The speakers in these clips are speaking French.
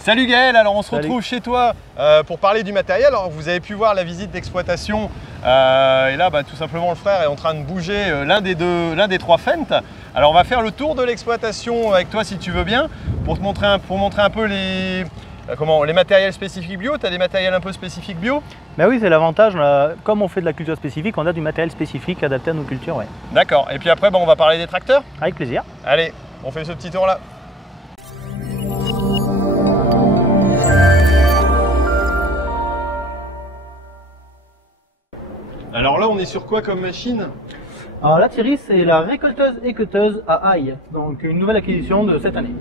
Salut Gaël, alors on se Salut. retrouve chez toi pour parler du matériel. Alors vous avez pu voir la visite d'exploitation et là tout simplement le frère est en train de bouger l'un des trois Fendt. Alors on va faire le tour de l'exploitation avec toi si tu veux bien pour montrer un peu les matériels spécifiques bio. Tu as des matériels un peu spécifiques bio? Ben oui, c'est l'avantage, comme on fait de la culture spécifique, on a du matériel spécifique adapté à nos cultures. Ouais. D'accord, et puis après on va parler des tracteurs? Avec plaisir. Allez, on fait ce petit tour là. Alors là, on est sur quoi comme machine? Alors là, Thierry, c'est la récolteuse équeuteuse à ail, donc une nouvelle acquisition de cette année.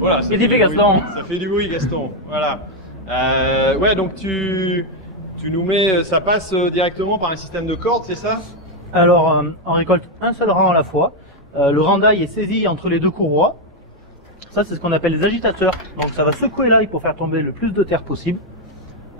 Voilà, ça fait Gaston. Ça fait du bruit, Gaston. Voilà. Ouais, donc tu nous mets, ça passe directement par un système de cordes, c'est ça? Alors, on récolte un seul rang à la fois. Le rang d'ail est saisi entre les deux courroies. Ça, c'est ce qu'on appelle les agitateurs. Donc, ça va secouer l'ail pour faire tomber le plus de terre possible.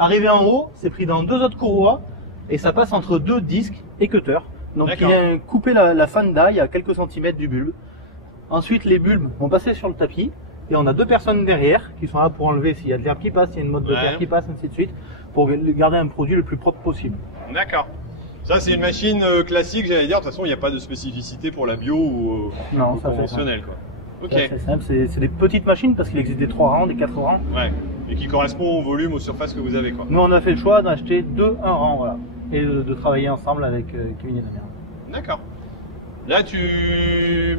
Arrivé en haut, c'est pris dans deux autres courroies et ça passe entre deux disques équeuteurs. Donc, il vient couper la fan d'ail à quelques centimètres du bulbe. Ensuite, les bulbes vont passer sur le tapis et on a deux personnes derrière qui sont là pour enlever s'il y a de l'air qui passe, s'il y a une motte de terre qui passe, ainsi de suite, pour garder un produit le plus propre possible. D'accord. Ça, c'est une machine classique, j'allais dire. De toute façon, il n'y a pas de spécificité pour la bio ou conventionnelle, quoi. Ok. C'est simple, c'est des petites machines parce qu'il existe des 3 rangs, des 4 rangs. Ouais. Et qui correspond au volume, aux surfaces que vous avez, quoi. Nous, on a fait le choix d'acheter un rang, voilà, et de travailler ensemble avec Kevin et Damien. D'accord. Là, tu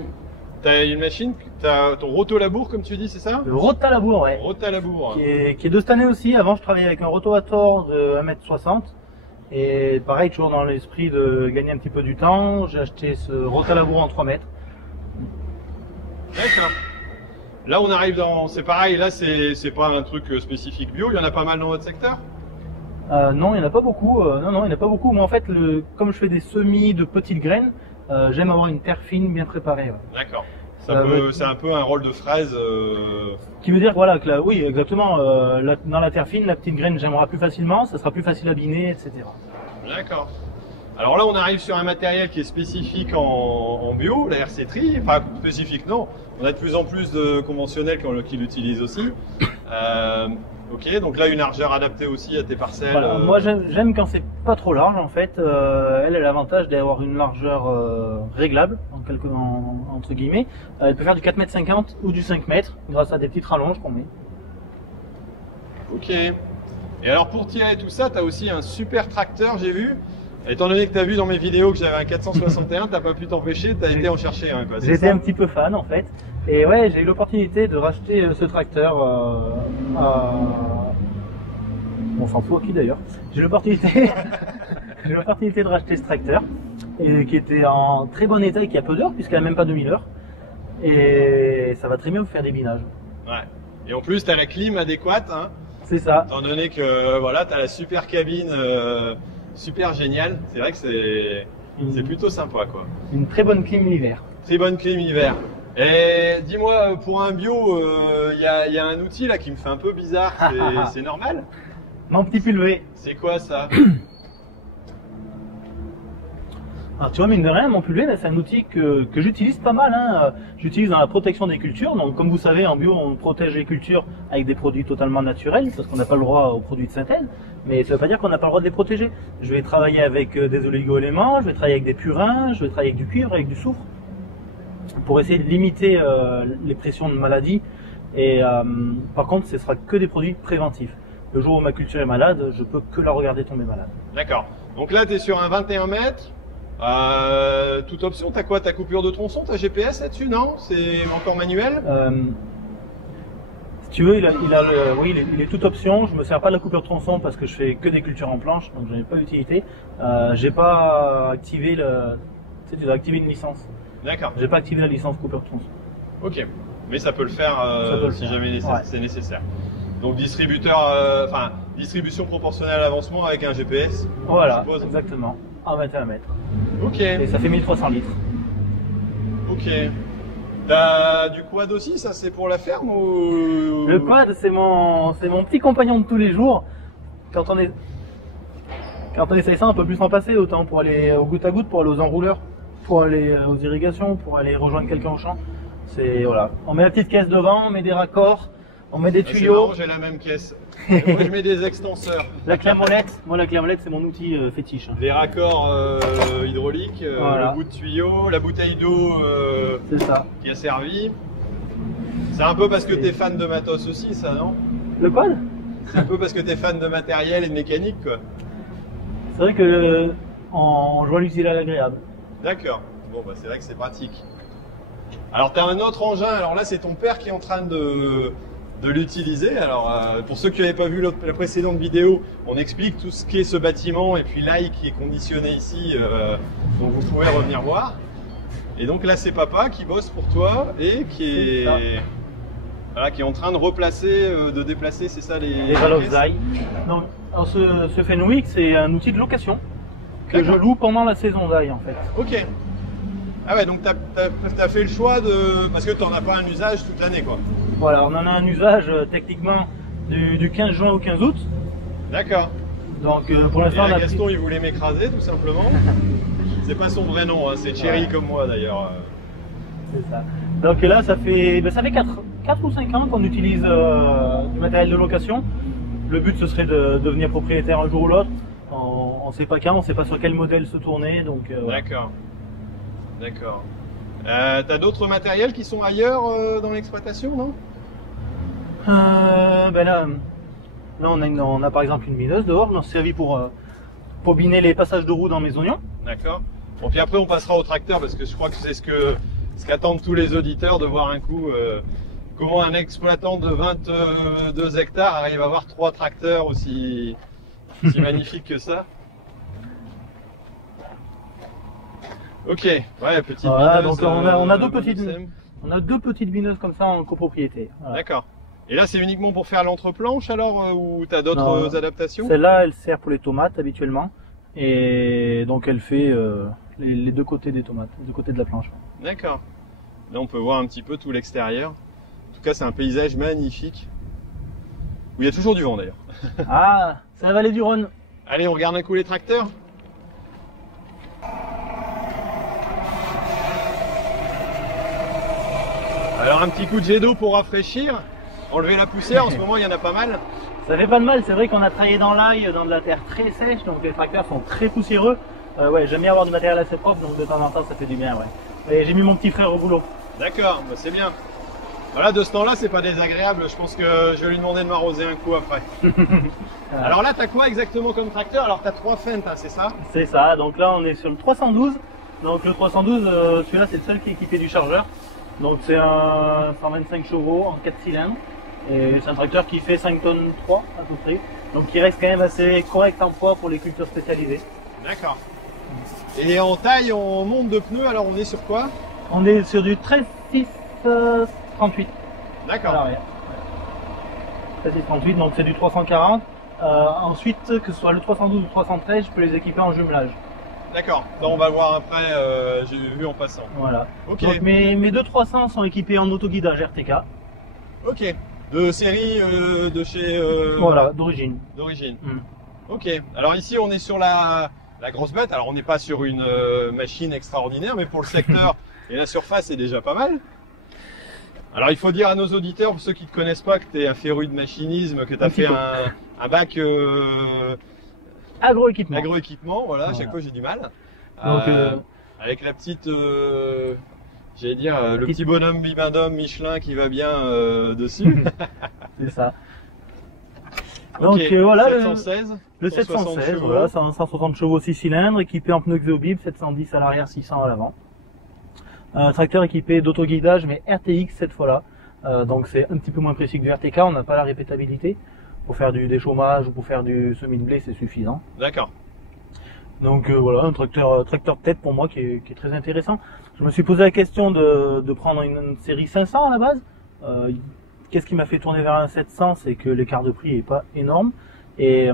as une machine, tu as ton rotolabour, comme tu dis, c'est ça? Le rotalabour, ouais. Rotalabour. Qui est de cette année aussi. Avant, je travaillais avec un rotovator de 1,60 m. Et pareil, toujours dans l'esprit de gagner un petit peu du temps, j'ai acheté ce rotalabour en 3 mètres. D'accord. Là, on arrive dans... C'est pareil, là, c'est pas un truc spécifique bio. Il y en a pas mal dans votre secteur? Non, il n'y en a pas beaucoup. Non, il n'y en a pas beaucoup. Mais en fait, comme je fais des semis de petites graines, j'aime avoir une terre fine bien préparée. Ouais. D'accord. C'est un peu un rôle de fraise. Qui veut dire que, voilà, oui, exactement. Dans la terre fine, la petite graine germera plus facilement, ça sera plus facile à biner, etc. D'accord. Alors là, on arrive sur un matériel qui est spécifique en bio, la RC Tri. Enfin, spécifique, non. On a de plus en plus de conventionnels qui l'utilisent aussi. Ok, donc là, une largeur adaptée aussi à tes parcelles. Voilà, moi, j'aime quand c'est pas trop large, en fait. Elle a l'avantage d'avoir une largeur réglable, entre guillemets. Elle peut faire du 4,50 m ou du 5 m grâce à des petites rallonges qu'on met. Ok. Et alors, pour tirer tout ça, tu as aussi un super tracteur, j'ai vu. Étant donné que tu as vu dans mes vidéos que j'avais un 461, t'as pas pu t'empêcher, tu as été en chercher un. J'étais un petit peu fan en fait. Et ouais, j'ai eu l'opportunité de racheter ce tracteur on s'en fout à qui d'ailleurs. J'ai eu l'opportunité de racheter ce tracteur et qui était en très bon état et qui a peu d'heures puisqu'il n'a même pas 2000 heures. Et ça va très bien vous faire des binages. Ouais. Et en plus, tu as la clim adéquate. Hein, c'est ça. Étant donné que voilà, tu as la super cabine. Super génial, c'est vrai que c'est plutôt sympa, quoi. Une très bonne clim l'hiver. Très bonne clim l'hiver. Et dis-moi, pour un bio, il y a un outil là qui me fait un peu bizarre, c'est normal? Mon petit pulvé. C'est quoi ça? Alors tu vois, mine de rien, mon pulvé, c'est un outil que j'utilise pas mal. Hein. J'utilise dans la protection des cultures. Donc comme vous savez, en bio, on protège les cultures avec des produits totalement naturels, parce qu'on n'a pas le droit aux produits de synthèse. Mais ça ne veut pas dire qu'on n'a pas le droit de les protéger. Je vais travailler avec des oligo-éléments, je vais travailler avec des purins, je vais travailler avec du cuivre, avec du soufre, pour essayer de limiter les pressions de maladie. Et par contre, ce sera que des produits préventifs. Le jour où ma culture est malade, je peux que la regarder tomber malade. D'accord. Donc là, tu es sur un 21 mètres. Toute option, t'as quoi? Ta coupure de tronçon, t'as GPS là-dessus? Non? C'est encore manuel? Si tu veux, il est toute option. Je me sers pas de la coupure de tronçon parce que je fais que des cultures en planche, donc je n'ai pas d'utilité. J'ai pas activé tu sais, tu dois activer une licence. D'accord. J'ai pas activé la licence coupure de tronçon. Ok. Mais ça peut le faire si jamais c'est nécessaire. Donc distribution proportionnelle à l'avancement avec un GPS. Voilà, exactement. À 21 mètres. Ok. Et ça fait 1300 litres. Ok. T'as du quad aussi, ça c'est pour la ferme ou... Le quad, c'est mon petit compagnon de tous les jours. Quand on essaye ça, on peut plus s'en passer, autant pour aller au goutte à goutte, pour aller aux enrouleurs, pour aller aux irrigations, pour aller rejoindre quelqu'un au champ. Voilà. On met la petite caisse devant, on met des raccords, On met des C'est tuyaux. marrant, j'ai la même caisse. Moi, je mets des extenseurs. La clé à molette, moi la clé à molette c'est mon outil fétiche. Les raccords hydrauliques, Voilà. le bout de tuyau, la bouteille d'eau C'est ça. qui a servi. C'est un peu parce que tu es fan de matos aussi, ça, non? Le quoi? C'est un peu parce que tu es fan de matériel et de mécanique, quoi. C'est vrai que en jouant l'utile à l'agréable. D'accord. Bon, bah, c'est vrai que c'est pratique. Alors, tu as un autre engin. Alors là, c'est ton père qui est en train de l'utiliser. Alors, pour ceux qui n'avaient pas vu la précédente vidéo, on explique tout ce qu'est ce bâtiment et puis l'ail qui est conditionné ici, donc vous pouvez revenir voir. Et donc là, c'est papa qui bosse pour toi et qui est en train de replacer, de déplacer, c'est ça, les Valox d'ail. Donc, alors ce Fenwick, c'est un outil de location que je loue pendant la saison d'ail en fait. Ok. Ah ouais, donc tu as fait le choix de... Parce que tu n'en as pas un usage toute l'année, quoi. Voilà, on en a un usage techniquement du 15 juin au 15 août. D'accord. Donc pour l'instant, on a Gaston, il voulait m'écraser, tout simplement. C'est pas son vrai nom, hein, c'est Thierry comme moi, d'ailleurs. C'est ça. Donc là, ça fait 4 ou 5 ans qu'on utilise du matériel de location. Le but, ce serait de devenir propriétaire un jour ou l'autre. On ne sait pas quand, on ne sait pas sur quel modèle se tourner. D'accord. D'accord. T'as d'autres matériels qui sont ailleurs dans l'exploitation, non? Là, on a par exemple une mineuse dehors, on s'est servi pour biner les passages de roue dans mes oignons. D'accord. Bon, puis après, on passera au tracteur parce que je crois que c'est ce qu'attendent tous les auditeurs, de voir un coup comment un exploitant de 22 hectares arrive à avoir 3 tracteurs aussi magnifiques que ça. Ok, ouais, petite Voilà, bineuse, donc on a deux Bonusem. petites bineuses comme ça en copropriété. Voilà. D'accord. Et là, c'est uniquement pour faire l'entreplanche alors ou tu as d'autres adaptations? Celle-là, elle sert pour les tomates habituellement. Et donc elle fait les deux côtés des tomates, les deux côtés de la planche. D'accord. Là, on peut voir un petit peu tout l'extérieur. En tout cas, c'est un paysage magnifique. Où il y a toujours du vent d'ailleurs. Ah, c'est la vallée du Rhône. Allez, on regarde un coup les tracteurs. Alors, un petit coup de jet d'eau pour rafraîchir. Enlever la poussière, en ce moment, il y en a pas mal. Ça fait pas de mal, c'est vrai qu'on a travaillé dans l'ail, dans de la terre très sèche, donc les tracteurs sont très poussiéreux. Ouais, j'aime bien avoir du matériel assez propre, donc de temps en temps ça fait du bien, ouais. Et j'ai mis mon petit frère au boulot. D'accord, bah c'est bien. Voilà, de ce temps-là, c'est pas désagréable. Je pense que je vais lui demander de m'arroser un coup après. Alors là, t'as quoi exactement comme tracteur? Alors t'as 3 fentes, hein, c'est ça? C'est ça, donc là on est sur le 312. Donc le 312, celui-là c'est le seul qui est équipé du chargeur. Donc c'est un 125 chevaux en 4 cylindres. Et c'est un tracteur qui fait 5 tonnes 3 à peu près. Donc qui reste quand même assez correct en poids pour les cultures spécialisées. D'accord. Et en taille, on monte de pneus, alors on est sur quoi? On est sur du 13,6 38. D'accord. 13,6 38, donc c'est du 340. Ensuite, que ce soit le 312 ou le 313, je peux les équiper en jumelage. D'accord. On va voir après, j'ai vu en passant. Voilà. Ok. Donc mes deux 300 sont équipés en autoguidage RTK. Ok. De série de chez... Voilà, d'origine. D'origine. Ok. Alors ici, on est sur la grosse bête. Alors on n'est pas sur une machine extraordinaire, mais pour le secteur et la surface, c'est déjà pas mal. Alors il faut dire à nos auditeurs, pour ceux qui ne te connaissent pas, que tu es un féru de machinisme, que tu as fait un bac agroéquipement. Voilà, à chaque fois j'ai du mal. Donc, avec la petite, j'allais dire, le petit bonhomme bibendum Michelin qui va bien dessus. C'est ça. Donc okay, voilà 716, le 716, voilà, c'est un 160 chevaux 6 cylindres, équipé en pneus Xeobib, 710 à l'arrière, 600 à l'avant. Un tracteur équipé d'autoguidage, mais RTX cette fois-là. Donc c'est un petit peu moins précis que du RTK, on n'a pas la répétabilité. Pour faire du chômage ou pour faire du semis de blé, c'est suffisant. D'accord. Donc voilà, un tracteur tête pour moi qui est très intéressant. Je me suis posé la question de prendre une série 500 à la base. Qu'est-ce qui m'a fait tourner vers un 700? C'est que l'écart de prix est pas énorme. Et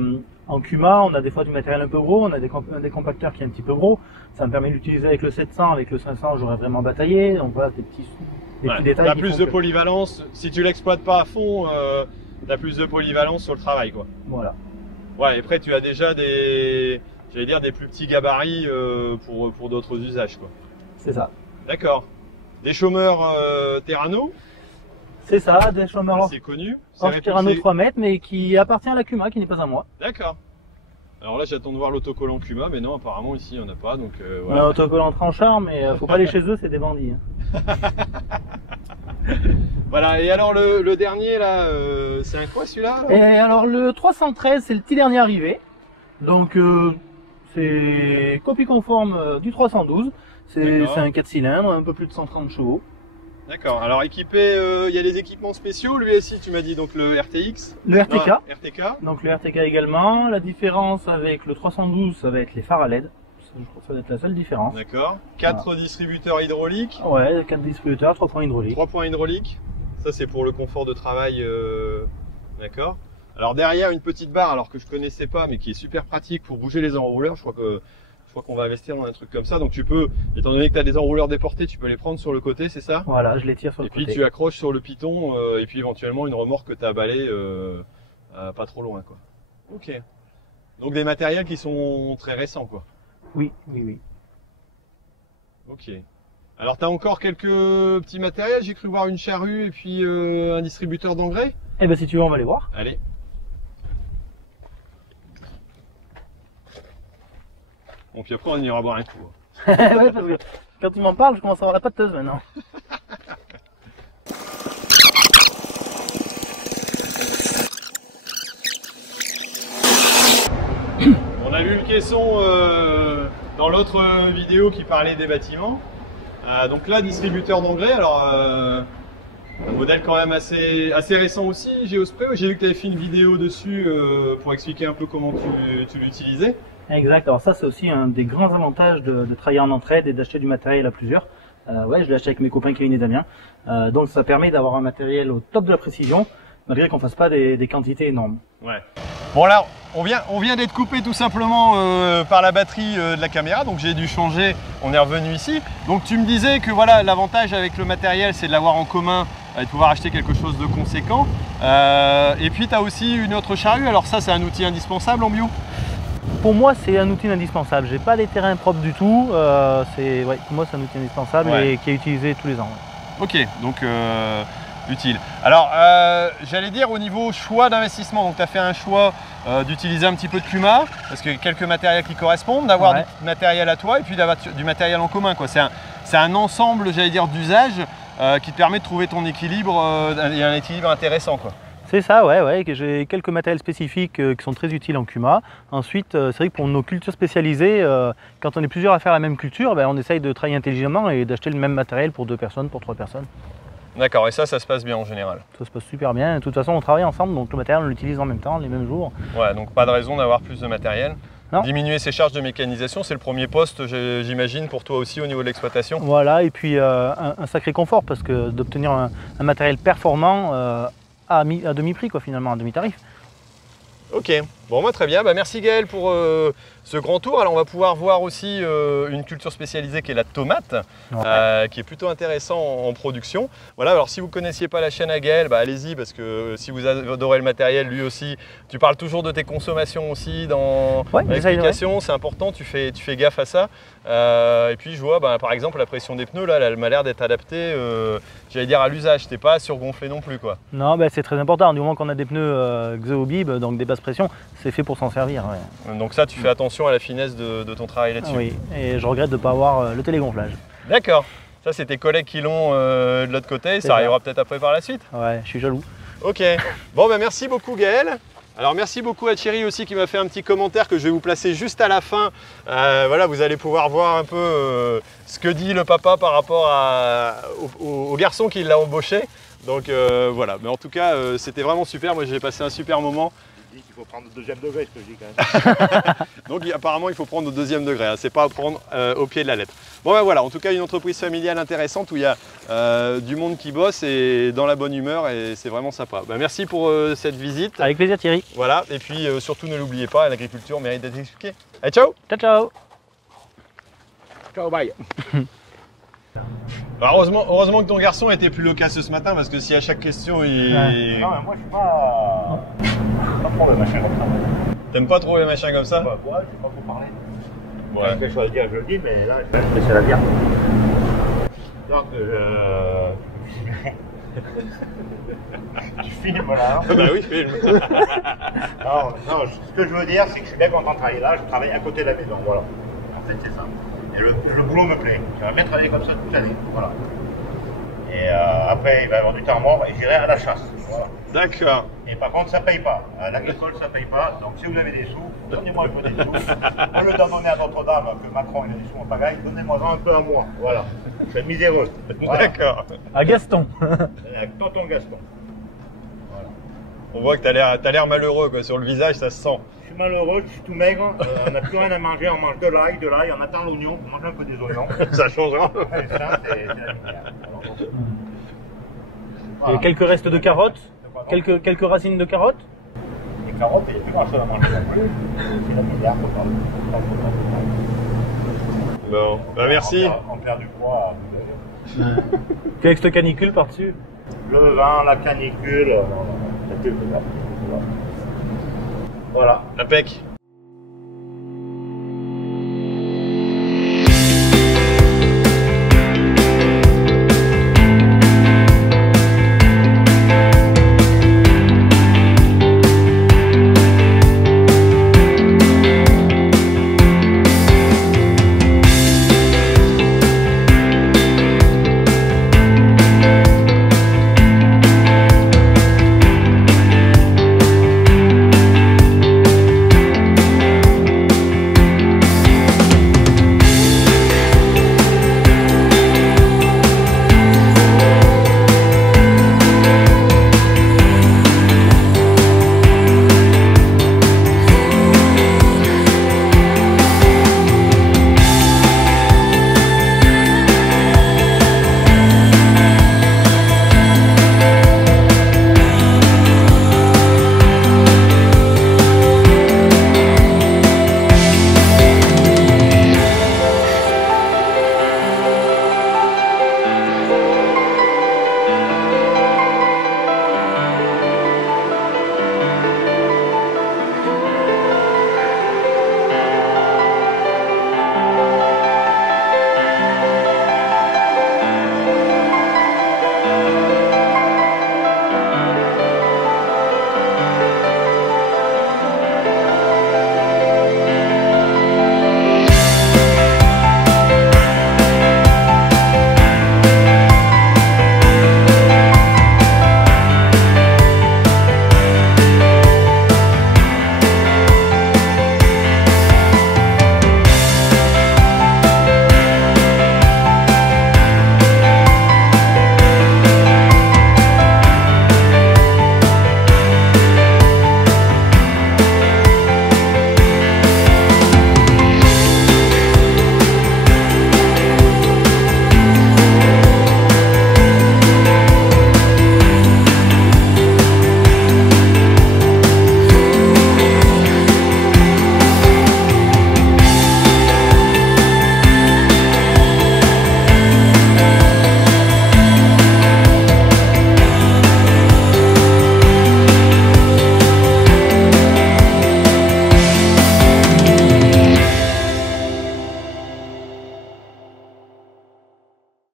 en Kuma, on a des fois du matériel un peu gros, on a des compacteurs qui est un petit peu gros. Ça me permet d'utiliser avec le 700, avec le 500, j'aurais vraiment bataillé. Donc voilà, des petits détails. T'as plus de polyvalence. Si tu l'exploites pas à fond, t'as plus de polyvalence sur le travail, quoi. Voilà. Ouais, et après tu as déjà des plus petits gabarits pour d'autres usages, quoi. C'est ça. D'accord. Des chômeurs Terrano? C'est ça, des chômeurs. C'est connu. Orsterano 3 mètres, mais qui appartient à la Kuma, qui n'est pas à moi. D'accord. Alors là, j'attends de voir l'autocollant Kuma, mais non, apparemment ici, il n'y en a pas. Donc, On a un autocollant tranchard, mais faut pas aller chez eux, c'est des bandits. Hein. Voilà, et alors le dernier là, c'est un quoi celui-là? Et alors le 313, c'est le petit dernier arrivé. Donc c'est copie conforme du 312. C'est un 4 cylindres, un peu plus de 130 chevaux. D'accord, alors équipé, il y a les équipements spéciaux, lui aussi tu m'as dit, donc le RTX. Le RTK. Non, RTK. Donc le RTK également. La différence avec le 312, ça va être les phares à LED. Je crois que ça va être la seule différence. D'accord. 4 distributeurs hydrauliques. Ouais, 4 distributeurs, 3 points hydrauliques. 3 points hydrauliques. Ça c'est pour le confort de travail. D'accord. Alors derrière une petite barre, alors que je connaissais pas, mais qui est super pratique pour bouger les enrouleurs. Je crois qu'on va investir dans un truc comme ça. Donc tu peux, étant donné que tu as des enrouleurs déportés, tu peux les prendre sur le côté, c'est ça? Voilà, je les tire sur le côté. Et puis tu accroches sur le piton, et puis éventuellement une remorque que tu as balée pas trop loin, quoi. Ok. Donc des matériels qui sont très récents, quoi. Oui, oui, oui. Ok. Alors tu as encore quelques petits matériels, j'ai cru voir une charrue et puis un distributeur d'engrais. Eh ben si tu veux, on va les voir. Allez. Bon, puis après on ira boire un coup. Ouais, parce que quand tu m'en parles, je commence à avoir la pâteuse maintenant. On a vu le caisson dans l'autre vidéo qui parlait des bâtiments. Donc là, distributeur d'engrais, alors un modèle quand même assez récent aussi, Geospray. J'ai vu que tu avais fait une vidéo dessus pour expliquer un peu comment tu l'utilisais. Exact, alors ça c'est aussi un des grands avantages de travailler en entraide et d'acheter du matériel à plusialors. Ouais, je l'ai acheté avec mes copains Kevin et Damien. Donc ça permet d'avoir un matériel au top de la précision, malgré qu'on fasse pas des quantités énormes. Ouais. Bon là, on vient d'être coupé tout simplement par la batterie de la caméra, donc j'ai dû changer, on est revenu ici. Donc tu me disais que voilà, l'avantage avec le matériel, c'est de l'avoir en commun et de pouvoir acheter quelque chose de conséquent. Et puis tu as aussi une autre charrue, alors ça c'est un outil indispensable en bio? Pour moi, c'est un outil indispensable. J'ai pas des terrains propres du tout. Ouais, pour moi, c'est un outil indispensable et qui est utilisé tous les ans. Ouais. Ok, donc utile. Alors, j'allais dire au niveau choix d'investissement, donc tu as fait un choix d'utiliser un petit peu de Kuma, parce que quelques matériels qui correspondent, d'avoir du matériel à toi et puis d'avoir du matériel en commun. C'est un ensemble, j'allais dire, d'usages qui te permet de trouver ton équilibre et un équilibre intéressant, quoi. C'est ça, ouais, que j'ai quelques matériels spécifiques qui sont très utiles en Kuma. Ensuite, c'est vrai que pour nos cultures spécialisées, quand on est plusieurs à faire la même culture, on essaye de travailler intelligemment et d'acheter le même matériel pour 2 personnes, pour 3 personnes. D'accord, et ça se passe bien en général? Ça se passe super bien. De toute façon, on travaille ensemble, donc le matériel, on l'utilise en même temps, les mêmes jours. Ouais, donc pas de raison d'avoir plus de matériel. Non. Diminuer ses charges de mécanisation, c'est le premier poste, j'imagine, pour toi aussi au niveau de l'exploitation. Voilà, et puis un sacré confort, parce que d'obtenir un matériel performant à demi-prix, quoi, finalement, à demi-tarif. Ok, bon, bah, très bien. Bah, merci Gaël pour ce grand tour. Alors on va pouvoir voir aussi une culture spécialisée qui est la tomate, qui est plutôt intéressant en production. Voilà, alors si vous ne connaissiez pas la chaîne à Gaël, bah, allez-y, parce que si vous adorez le matériel, lui aussi, tu parles toujours de tes consommations aussi dans l'explication, c'est important, tu fais gaffe à ça. Et puis je vois par exemple la pression des pneus, là, elle m'a l'air d'être adaptée, j'allais dire à l'usage, t'es pas surgonflé non plus, quoi. Non, c'est très important, du moment qu'on a des pneus Xeobib, donc des basses pressions, c'est fait pour s'en servir. Ouais. Donc ça, tu fais attention à la finesse de ton travail là-dessus. Oui, et je regrette de ne pas avoir le télégonflage. D'accord, ça c'est tes collègues qui l'ont de l'autre côté, ça arrivera peut-être après par la suite. Ouais, je suis jaloux. Ok, bon merci beaucoup Gaël. Alors merci beaucoup à Thierry aussi qui m'a fait un petit commentaire que je vais vous placer juste à la fin. Voilà, vous allez pouvoir voir un peu ce que dit le papa par rapport au garçon qui l'a embauché. Donc voilà, mais en tout cas c'était vraiment super, moi j'ai passé un super moment. Il dit qu'il faut prendre au 2e degré, ce que je dis quand même. Donc apparemment il faut prendre au 2e degré, hein. C'est pas à prendre au pied de la lettre. Bon voilà, en tout cas une entreprise familiale intéressante où il y a du monde qui bosse et dans la bonne humeur et c'est vraiment sympa. Merci pour cette visite. Avec plaisir Thierry. Voilà, et puis surtout ne l'oubliez pas, l'agriculture mérite d'être expliquée. Allez, ciao. Ciao, ciao. Ciao, bye. Alors, heureusement que ton garçon était plus loquace ce matin parce que si à chaque question il... Ouais. Non, mais moi je suis pas trop le machin comme ça. T'aimes pas trop les machins comme ça? Ouais, je sais pas trop parler. Ouais. J'ai quelque chose à dire, je le dis, mais là je vais être spécial à dire. Donc Tu filmes là. Bah oui, film. Non, ce que je veux dire, c'est que je suis bien content de travailler là. Je travaille à côté de la maison, voilà. En fait, c'est ça. Et le boulot me plaît. J'aimerais bien travailler comme ça toute l'année, voilà. Et après, il va y avoir du temps mort et j'irai à la chasse, voilà. D'accord. Et par contre, ça paye pas. L'agricole, ça paye pas. Donc, si vous avez des sous, donnez-moi un peu des sous. Au lieu d'en donner à Notre-Dame, que Macron il a des sous en pagaille, donnez-moi un peu à moi. Voilà. Je suis miséreux. Voilà. D'accord. À Gaston. Tonton Gaston. Voilà. On voit que t'as l'air malheureux quoi. Sur le visage, ça se sent. Je suis malheureux, je suis tout maigre. On n'a plus rien à manger. On mange de l'ail, on attend l'oignon. On mange un peu des oignons. Ça changera. Et ça, c'est la lumière. Il y a quelques restes de carottes, quelques racines de carottes. Les carottes, il n'y a plus grand chose à manger non plus. C'est la misère, Bon, bah merci. On perd du poids. Puis avec cette canicule par-dessus. Le vent, la canicule, c'est plus que ça. Voilà. Impec.